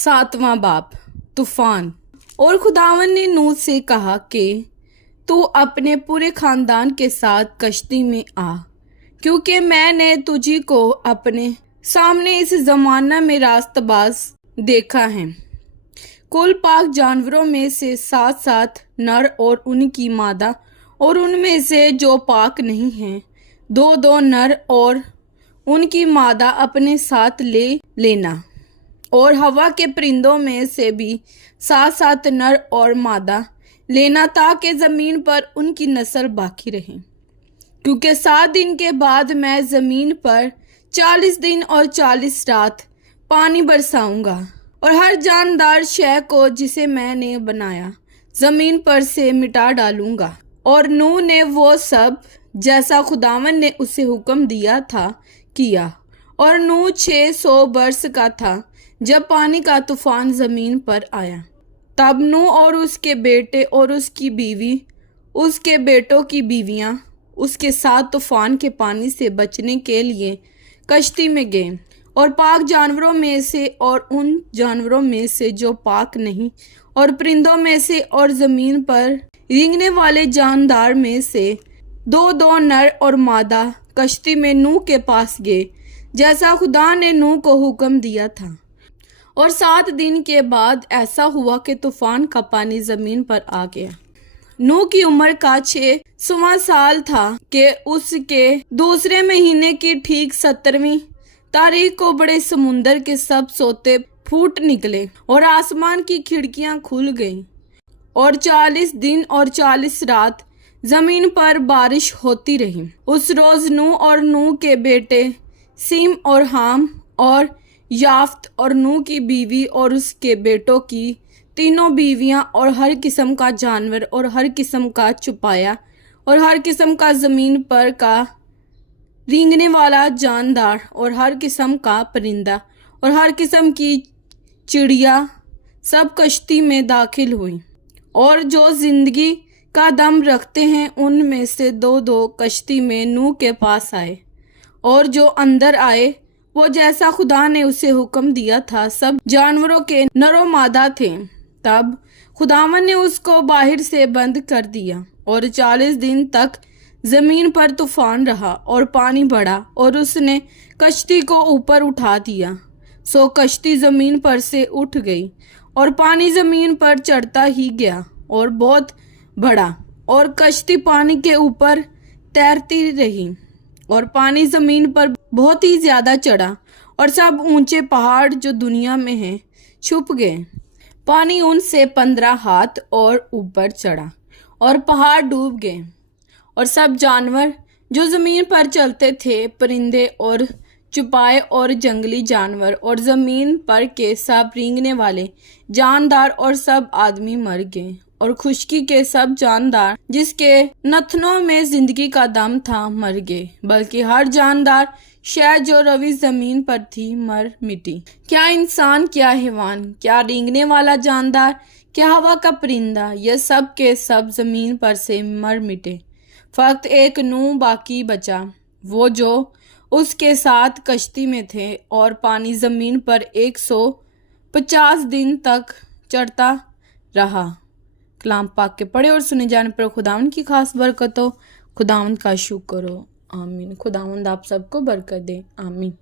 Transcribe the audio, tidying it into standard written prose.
सातवां बाब तूफान। और खुदावन ने नूह से कहा कि तू अपने पूरे खानदान के साथ कश्ती में आ, क्योंकि मैंने तुझी को अपने सामने इस जमाना में रास्तबाज देखा है। कुल पाक जानवरों में से 7 नर और उनकी मादा, और उनमें से जो पाक नहीं हैं 2 नर और उनकी मादा अपने साथ ले लेना। और हवा के परिंदों में से भी 7 नर और मादा लेना, ताकि ज़मीन पर उनकी नस्ल बाकी रहे। क्योंकि 7 दिन के बाद मैं ज़मीन पर 40 दिन और 40 रात पानी बरसाऊंगा, और हर जानदार शय को जिसे मैंने बनाया ज़मीन पर से मिटा डालूंगा। और नूह ने वो सब जैसा खुदावन ने उसे हुक्म दिया था किया। और नूह 600 वर्ष का था जब पानी का तूफान ज़मीन पर आया। तब नूह और उसके बेटे और उसकी बीवी, उसके बेटों की बीवियां उसके साथ तूफान के पानी से बचने के लिए कश्ती में गए। और पाक जानवरों में से और उन जानवरों में से जो पाक नहीं, और परिंदों में से और ज़मीन पर रेंगने वाले जानदार में से 2 नर और मादा कश्ती में नूह के पास गए, जैसा खुदा ने नूह को हुक्म दिया था। और 7 दिन के बाद ऐसा हुआ कि तूफान का पानी ज़मीन पर आ गया। नूह की उम्र का 6वां साल था कि उसके दूसरे महीने की ठीक 17वीं तारीख को बड़े समुंदर के सब सोते फूट निकले और आसमान की खिड़कियां खुल गईं। और 40 दिन और 40 रात जमीन पर बारिश होती रही। उस रोज नूह और नूह के बेटे सीम और हाम और याफ्त और नूह की बीवी और उसके बेटों की 3 बीवियां और हर किस्म का जानवर और हर किस्म का चुपाया और हर किस्म का ज़मीन पर का रेंगने वाला जानदार और हर किस्म का परिंदा और हर किस्म की चिड़िया सब कश्ती में दाखिल हुई। और जो जिंदगी का दम रखते हैं उनमें से 2 कश्ती में नूह के पास आए। और जो अंदर आए वो जैसा खुदा ने उसे हुक्म दिया था सब जानवरों के नरो मादा थे। तब खुदावन ने उसको बाहर से बंद कर दिया। और 40 दिन तक जमीन पर तूफान रहा और पानी बढ़ा, और उसने कश्ती को ऊपर उठा दिया। सो कश्ती जमीन पर से उठ गई और पानी जमीन पर चढ़ता ही गया और बहुत बढ़ा, और कश्ती पानी के ऊपर तैरती रही। और पानी जमीन पर बहुत ही ज्यादा चढ़ा और सब ऊंचे पहाड़ जो दुनिया में हैं छुप गए। पानी उनसे 15 हाथ और ऊपर चढ़ा और पहाड़ डूब गए। और सब जानवर जो जमीन पर चलते थे, परिंदे और चुपाए और जंगली जानवर और जमीन पर के सब रेंगने वाले जानदार और सब आदमी मर गए। और खुशकी के सब जानदार जिसके नथनों में जिंदगी का दम था मर गए, बल्कि हर जानदार शय जो रवि जमीन पर थी मर मिटी। क्या इंसान, क्या हैवान, क्या रेंगने वाला जानदार, क्या हवा का परिंदा, यह सब के सब जमीन पर से मर मिटे। फक्त एक नूह बाकी बचा, वो जो उसके साथ कश्ती में थे। और पानी जमीन पर 150 दिन तक चढ़ता रहा। कलाम पाक के पढ़े और सुने जाने पर खुदावंद की खास बरकत हो। खुदावंद का शुक्र हो। आमीन। खुदावंद आप सबको बरकत दे। आमीन।